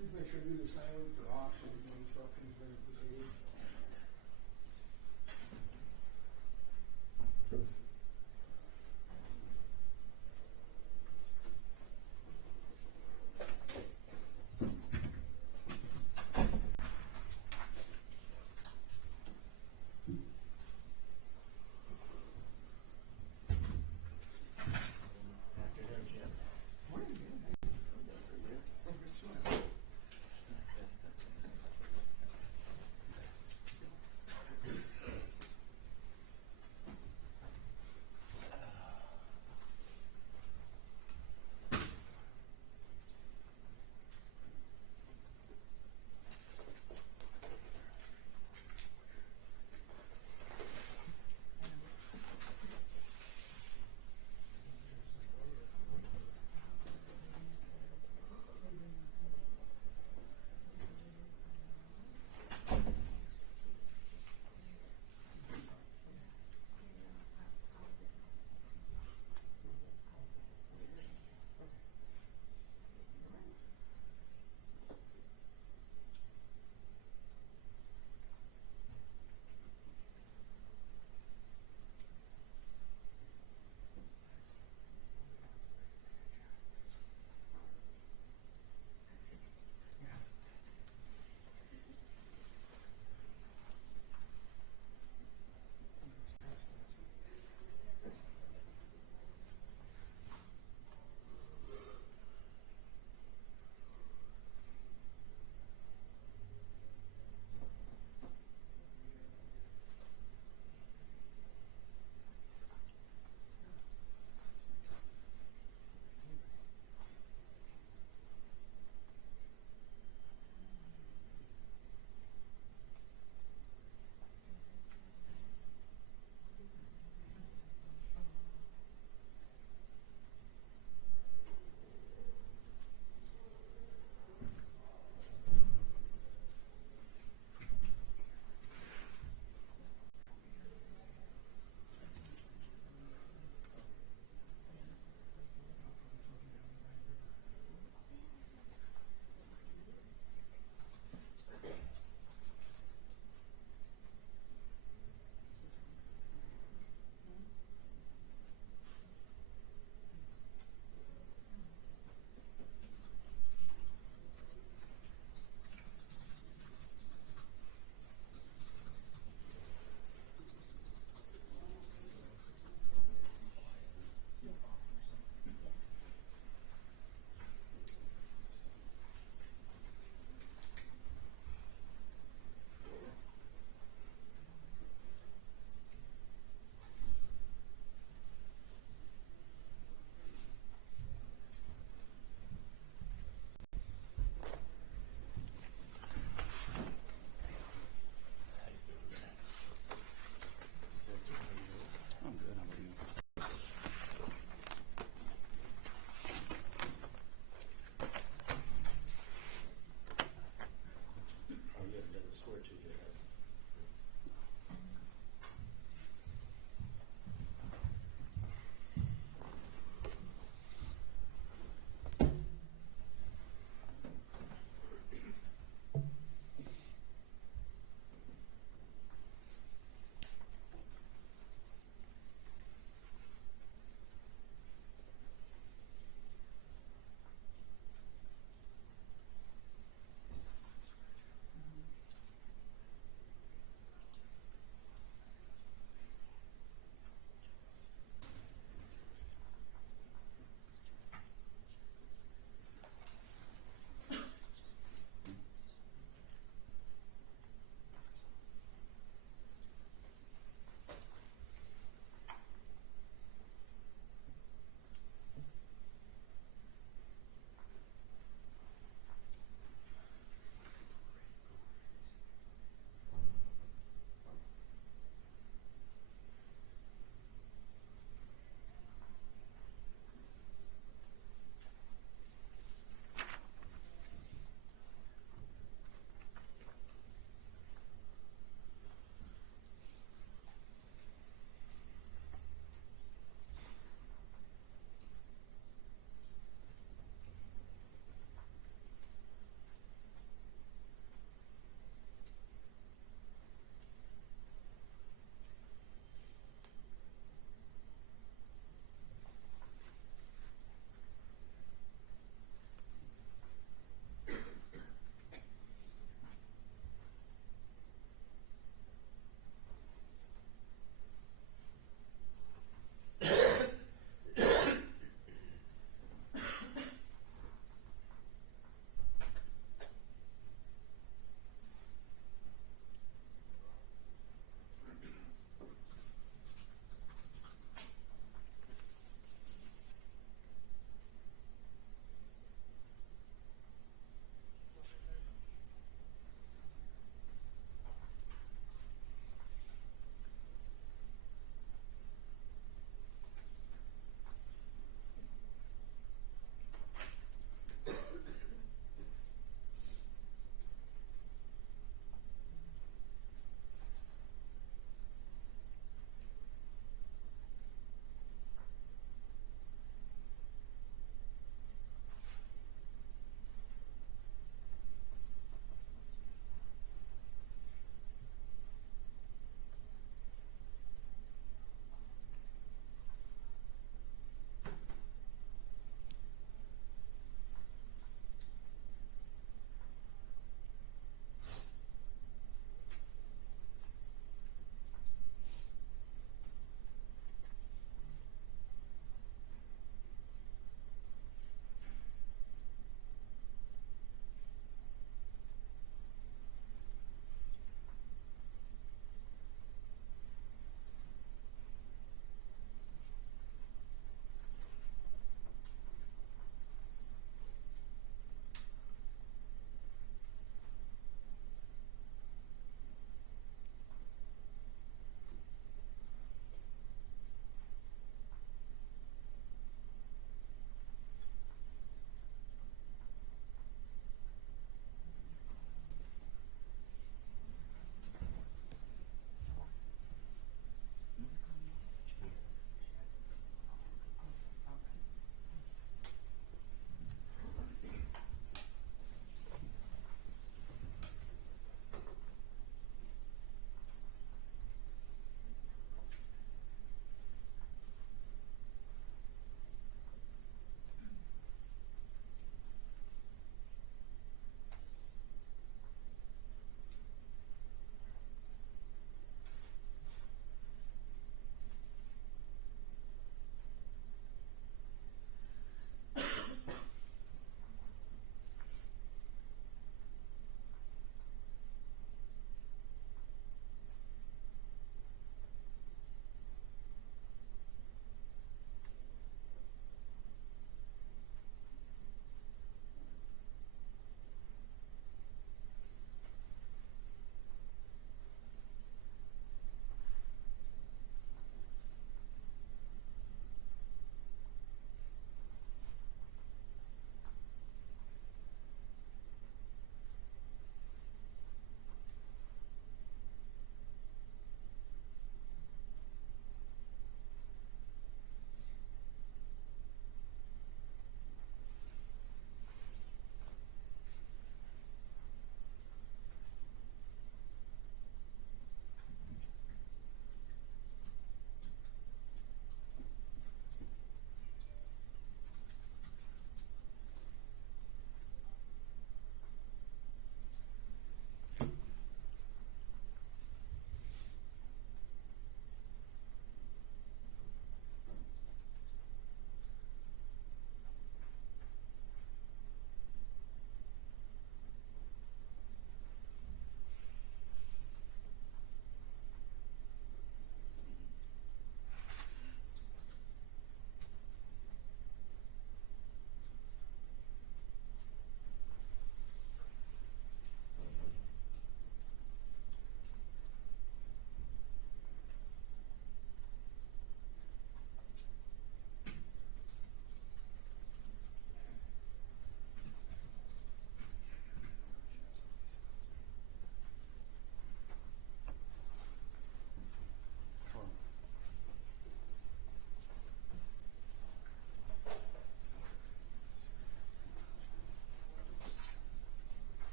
Please make sure to do the silent or off so there's no instructions during the proceeding. Afternoon, Jim. Morning, man. Oh, good smile.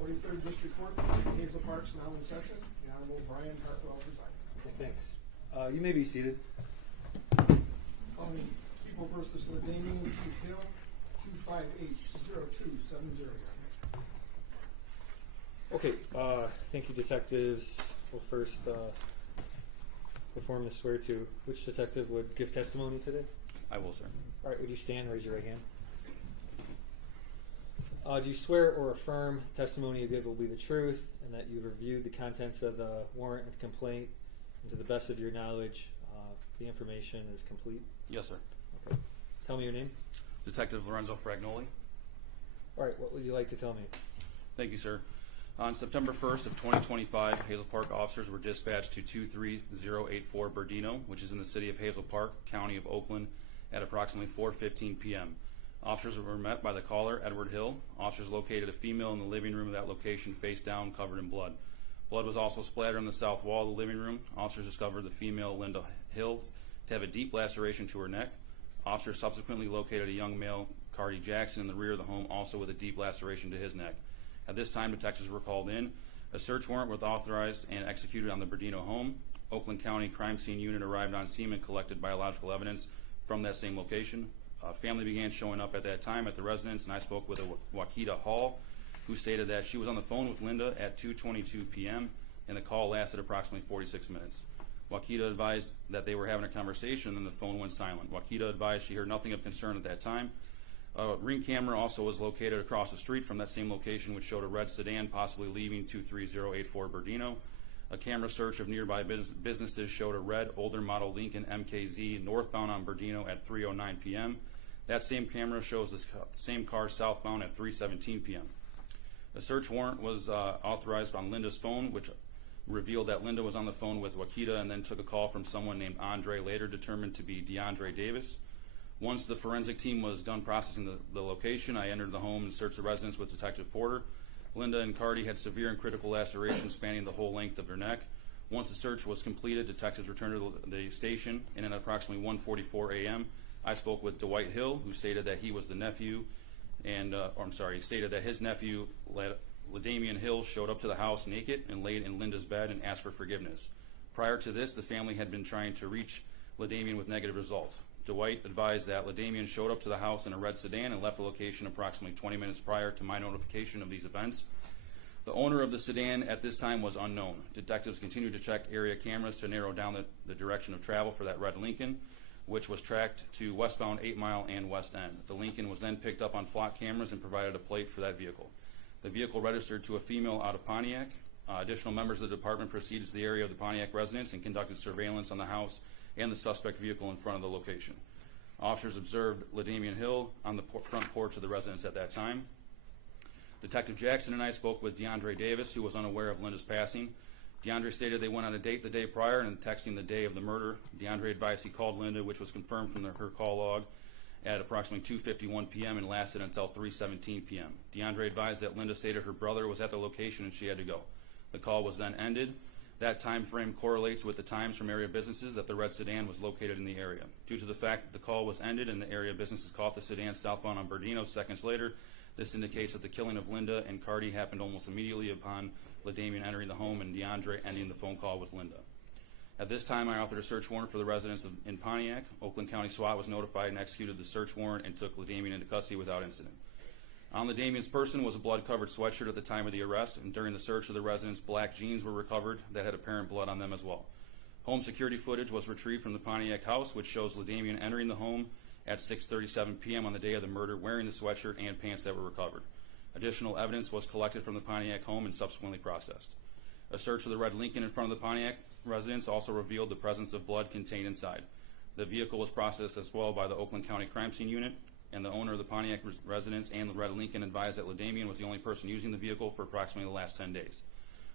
43rd District Court, Hazel Park's now in session. The Honorable Brian Hartwell presiding. Okay, thanks. You may be seated. Calling People versus Ladamian Hill, 258-0270. Okay, thank you, detectives. We'll first perform the swear to. Which detective would give testimony today? I will, sir. All right, would you stand and raise your right hand? Do you swear or affirm the testimony you give will be the truth and that you've reviewed the contents of the warrant and complaint and to the best of your knowledge the information is complete? Yes, sir. Okay. Tell me your name. Detective Lorenzo Fragnoli. All right, what would you like to tell me? Thank you, sir. On September 1st of 2025, Hazel Park officers were dispatched to 23084 Berdino, which is in the city of Hazel Park, county of Oakland, at approximately 4:15 p.m. Officers were met by the caller, Edward Hill. Officers located a female in the living room of that location, face down, covered in blood. Blood was also splattered on the south wall of the living room. Officers discovered the female, Linda Hill, to have a deep laceration to her neck. Officers subsequently located a young male, Cardi Jackson, in the rear of the home, also with a deep laceration to his neck. At this time, detectives were called in. A search warrant was authorized and executed on the Berdino home. Oakland County Crime Scene Unit arrived on scene and collected biological evidence from that same location. Family began showing up at that time at the residence, and I spoke with Wakita Hall, who stated that she was on the phone with Linda at 2:22 p.m., and the call lasted approximately 46 minutes. Wakita advised that they were having a conversation, and the phone went silent. Wakita advised she heard nothing of concern at that time. A ring camera also was located across the street from that same location, which showed a red sedan possibly leaving 23084 Berdino. A camera search of nearby businesses showed a red, older model Lincoln MKZ northbound on Berdino at 3:09 p.m. That same camera shows the same car southbound at 3:17 p.m. A search warrant was authorized on Linda's phone, which revealed that Linda was on the phone with Wakita and then took a call from someone named Andre, later determined to be DeAndre Davis. Once the forensic team was done processing the location, I entered the home and searched the residence with Detective Porter. Linda and Cardi had severe and critical lacerations spanning the whole length of their neck. Once the search was completed, detectives returned to the station, and at approximately 1:44 a.m., I spoke with Dwight Hill, who stated that he was the nephew, and he stated that his nephew, Ladamian Hill, showed up to the house naked and laid in Linda's bed and asked for forgiveness. Prior to this, the family had been trying to reach Ladamian with negative results. Dwight advised that Ladamian showed up to the house in a red sedan and left the location approximately 20 minutes prior to my notification of these events. The owner of the sedan at this time was unknown. Detectives continued to check area cameras to narrow down the direction of travel for that red Lincoln, which was tracked to westbound 8 Mile and West End. The Lincoln was then picked up on flock cameras and provided a plate for that vehicle. The vehicle registered to a female out of Pontiac. Additional members of the department proceeded to the area of the Pontiac residence and conducted surveillance on the house and the suspect vehicle in front of the location. Officers observed Ladamian Hill on the front porch of the residence at that time. Detective Jackson and I spoke with DeAndre Davis, who was unaware of Linda's passing. DeAndre stated they went on a date the day prior and texting the day of the murder. DeAndre advised he called Linda, which was confirmed from her call log, at approximately 2:51 p.m. and lasted until 3:17 p.m. DeAndre advised that Linda stated her brother was at the location and she had to go. The call was then ended. That time frame correlates with the times from area businesses that the red sedan was located in the area. Due to the fact that the call was ended and the area businesses caught the sedan southbound on Berdino seconds later, this indicates that the killing of Linda and Cardi happened almost immediately upon Ladamian entering the home and DeAndre ending the phone call with Linda. At this time, I authored a search warrant for the residence in Pontiac. Oakland County SWAT was notified and executed the search warrant and took Ladamian into custody without incident. On Ladamian's person was a blood-covered sweatshirt at the time of the arrest, and during the search of the residence, black jeans were recovered that had apparent blood on them as well. Home security footage was retrieved from the Pontiac house, which shows Ladamian entering the home at 6:37 p.m. on the day of the murder, wearing the sweatshirt and pants that were recovered. Additional evidence was collected from the Pontiac home and subsequently processed. A search of the red Lincoln in front of the Pontiac residence also revealed the presence of blood contained inside. The vehicle was processed as well by the Oakland County Crime Scene Unit, and the owner of the Pontiac residence and the red Lincoln advised that Ladamian was the only person using the vehicle for approximately the last 10 days.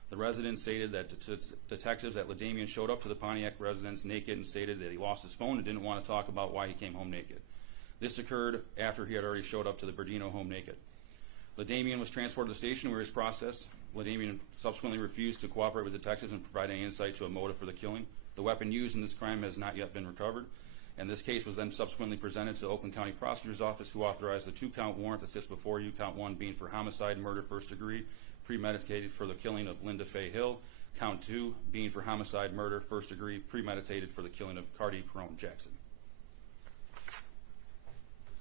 The resident stated that to detectives that Ladamian showed up to the Pontiac residence naked and stated that he lost his phone and didn't want to talk about why he came home naked. This occurred after he had already showed up to the Berdino home naked. Ladamian was transported to the station where he was processed. Ladamian subsequently refused to cooperate with detectives and provide any insight to a motive for the killing. The weapon used in this crime has not yet been recovered. And this case was then subsequently presented to the Oakland County Prosecutor's Office, who authorized the 2-count warrant that sits before you, count 1 being for homicide, murder, first degree, premeditated for the killing of Linda Faye Hill, count 2 being for homicide, murder, first degree, premeditated for the killing of Cardi Perone Jackson.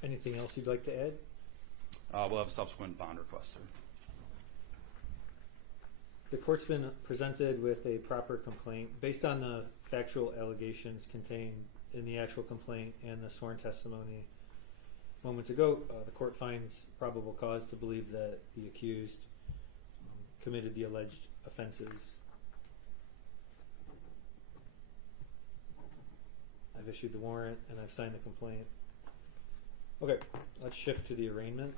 Anything else you'd like to add? We'll have a subsequent bond request, sir. The court's been presented with a proper complaint based on the factual allegations contained in the actual complaint and the sworn testimony moments ago. The court finds probable cause to believe that the accused committed the alleged offenses. I've issued the warrant and I've signed the complaint. Okay, let's shift to the arraignment.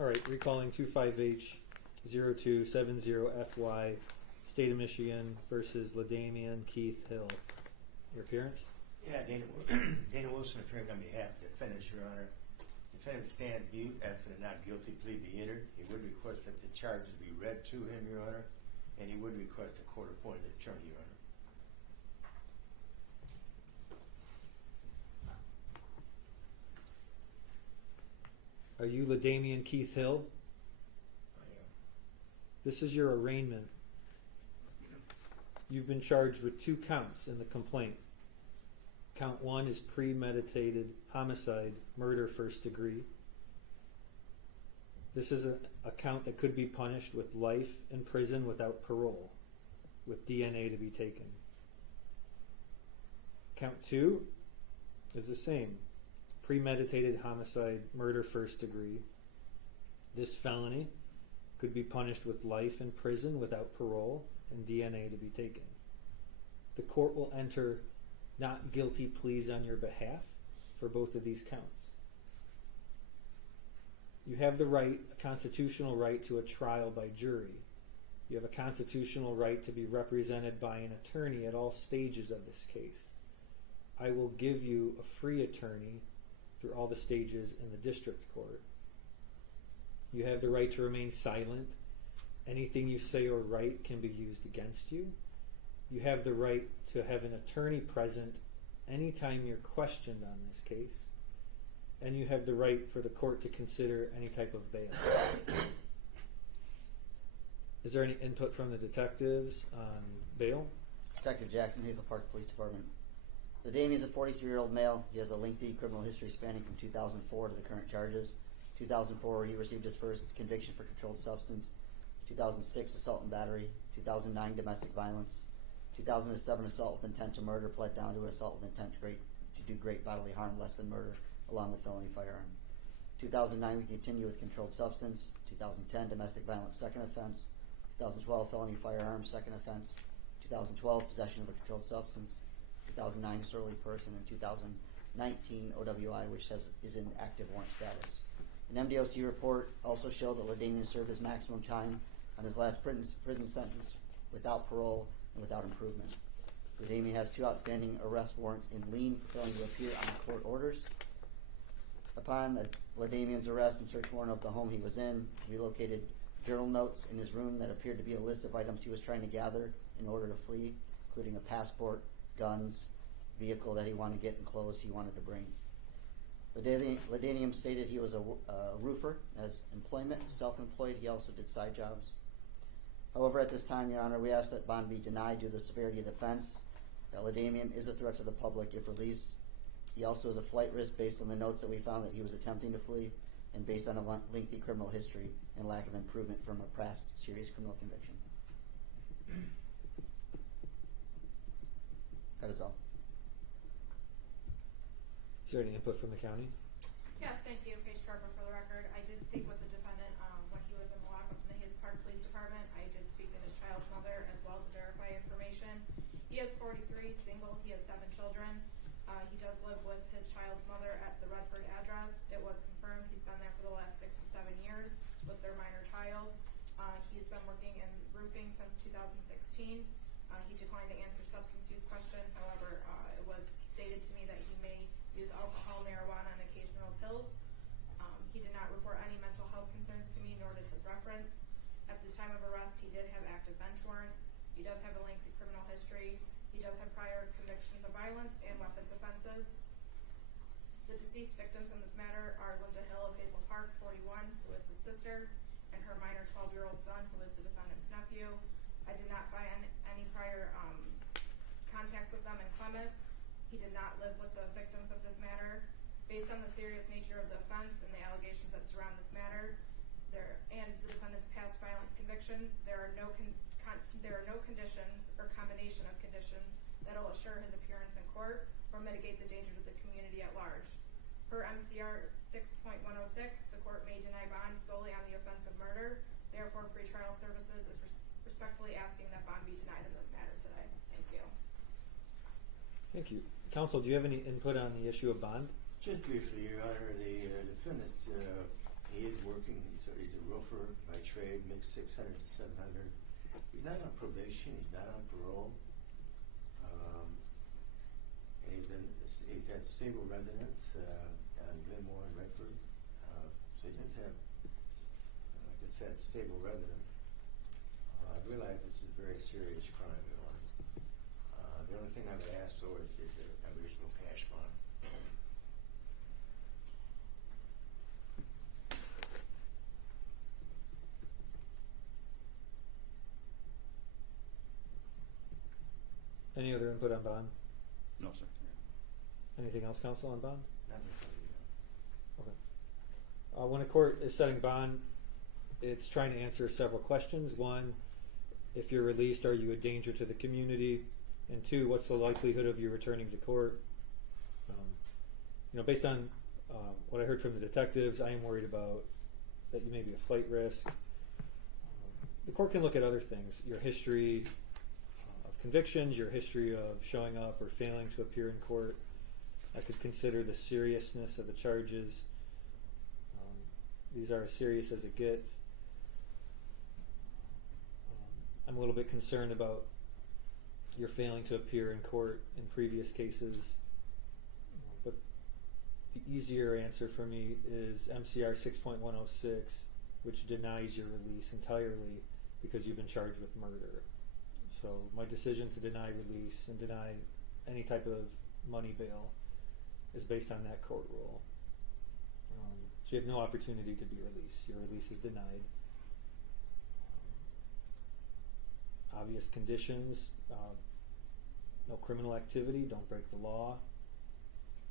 All right, recalling 25H0270FY, State of Michigan versus LaDamian Keith Hill. Your appearance? Yeah, Dana Wilson, attorney on behalf of the defendant, Your Honor. Defendant stands mute as to the not guilty plea be entered. He would request that the charges be read to him, Your Honor, and he would request a court-appointed attorney, Your Honor. Are you LaDamian Keith Hill? I am. This is your arraignment. You've been charged with 2 counts in the complaint. Count 1 is premeditated homicide, murder first degree. This is a count that could be punished with life in prison without parole, with DNA to be taken. Count 2 is the same. Premeditated homicide, murder first degree. This felony could be punished with life in prison without parole and DNA to be taken. The court will enter not guilty pleas on your behalf for both of these counts. You have the right, a constitutional right to a trial by jury. You have a constitutional right to be represented by an attorney at all stages of this case. I will give you a free attorney through all the stages in the district court. You have the right to remain silent. Anything you say or write can be used against you. You have the right to have an attorney present anytime you're questioned on this case. And you have the right for the court to consider any type of bail. Is there any input from the detectives on bail? Detective Jackson, Hazel Park Police Department. LaDamian is a 43-year-old male. He has a lengthy criminal history spanning from 2004 to the current charges. 2004, he received his first conviction for controlled substance. 2006, assault and battery. 2009, domestic violence. 2007, assault with intent to murder, pled down to assault with intent to do great bodily harm less than murder, along with felony firearm. 2009, we continue with controlled substance. 2010, domestic violence, second offense. 2012, felony firearm, second offense. 2012, possession of a controlled substance. 2009, disorderly person. And 2019, OWI, which is in active warrant status. An MDOC report also showed that LaDamian served his maximum time on his last prison sentence without parole and without improvement. LaDamian has 2 outstanding arrest warrants in lien for failing to appear on court orders. Upon LaDamian's arrest and search warrant of the home he was in, we located journal notes in his room that appeared to be a list of items he was trying to gather in order to flee, including a passport, guns, vehicle that he wanted to get, and clothes he wanted to bring. LaDamian stated he was a roofer as employment, self-employed. He also did side jobs. However, at this time, Your Honor, we ask that bond be denied due to the severity of the offense, that LaDamian is a threat to the public if released. He also is a flight risk based on the notes that we found that he was attempting to flee, and based on a lengthy criminal history and lack of improvement from a past serious criminal conviction. That is all. Is there any input from the county? Yes, thank you, Paige Carver, for the record. I did speak with the defendant when he was in the lockup in the Hazel Park Police Department. I did speak to his child's mother as well to verify information. He is 43, single. He has 7 children. He does live with his child's mother at the Redford address. It was confirmed he's been there for the last 6 to 7 years with their minor child. He's been working in roofing since 2016. He declined to answer substance use questions. However, it was stated to me that he may use alcohol, marijuana, and occasional pills. He did not report any mental health concerns to me, nor did his reference. At the time of arrest, he did have active bench warrants. He does have a lengthy criminal history. He does have prior convictions of violence and weapons offenses. The deceased victims in this matter are Linda Hill of Hazel Park, 41, who is his sister, and her minor 12-year-old son, who is the defendant's nephew. I did not find any prior contacts with them in Clemens. He did not live with the victims of this matter. Based on the serious nature of the offense and the allegations that surround this matter, and the defendant's past violent convictions, there are no conditions or combination of conditions that will assure his appearance in court or mitigate the danger to the community at large. Per MCR 6.106, the court may deny bond solely on the offense of murder. Therefore, pretrial services is respectfully asking that bond be denied in this matter today. Thank you. Thank you. Counsel, do you have any input on the issue of bond? Just briefly, Your Honor, the defendant, he is working, he's a roofer by trade, makes $600 to $700. He's not on probation, he's not on parole. And he's had stable residence on Glenmore and Redford. So he does have, like I said, stable residence. I realize it's a very serious crime, Your Honor. The only thing I would ask for is a reasonable cash bond. Any other input on bond? No, sir. Anything else, counsel, on bond? Nothing for you. Okay. When a court is setting bond, it's trying to answer several questions. One, if you're released, are you a danger to the community? And two, what's the likelihood of you returning to court? Based on what I heard from the detectives, I am worried about that you may be a flight risk. The court can look at other things, your history of convictions, your history of showing up or failing to appear in court. I could consider the seriousness of the charges. These are as serious as it gets. I'm a little bit concerned about your failing to appear in court in previous cases. But the easier answer for me is MCR 6.106, which denies your release entirely because you've been charged with murder. So my decision to deny release and deny any type of money bail is based on that court rule. So you have no opportunity to be released. Your release is denied. Obvious conditions, no criminal activity, don't break the law,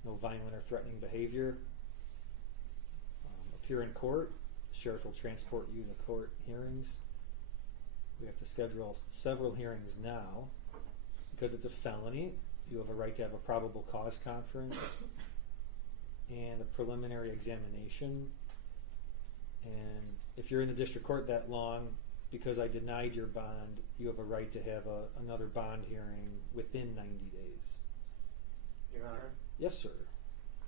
no violent or threatening behavior. Appear in court, the sheriff will transport you to court hearings. We have to schedule several hearings now. Because it's a felony, you have a right to have a probable cause conference and a preliminary examination. And if you're in the district court that long, because I denied your bond, you have a right to have another bond hearing within 90 days. Your Honor? Yes, sir.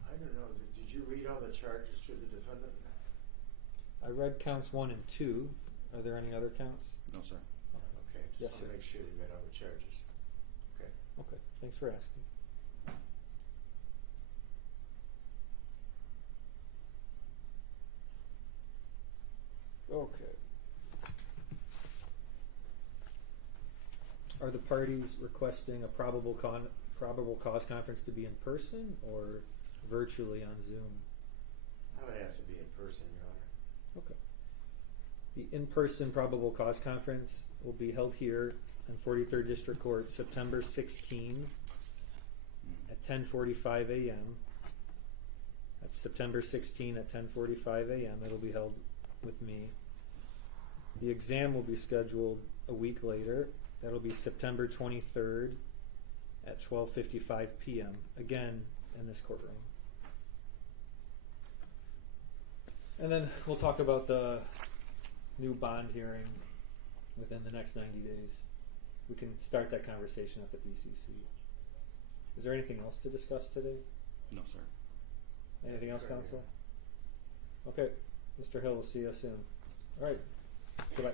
I don't know, did you read all the charges to the defendant? I read counts 1 and 2. Are there any other counts? No, sir. Okay, Yes, just sir. want to make sure you read all the charges. Okay. Okay, thanks for asking. Okay. Are the parties requesting a probable cause conference to be in person or virtually on Zoom? I would have to be in person, Your Honor. Okay. The in-person probable cause conference will be held here in 43rd District Court September 16 at 10:45 a.m. That's September 16 at 10:45 a.m. It'll be held with me. The exam will be scheduled a week later. That'll be September 23rd at 12:55 p.m. Again in this courtroom. And then we'll talk about the new bond hearing within the next 90 days. We can start that conversation at the BCC. Is there anything else to discuss today? No, sir. Anything else, counsel? Okay, Mr. Hill, we'll see you soon. All right, Goodbye.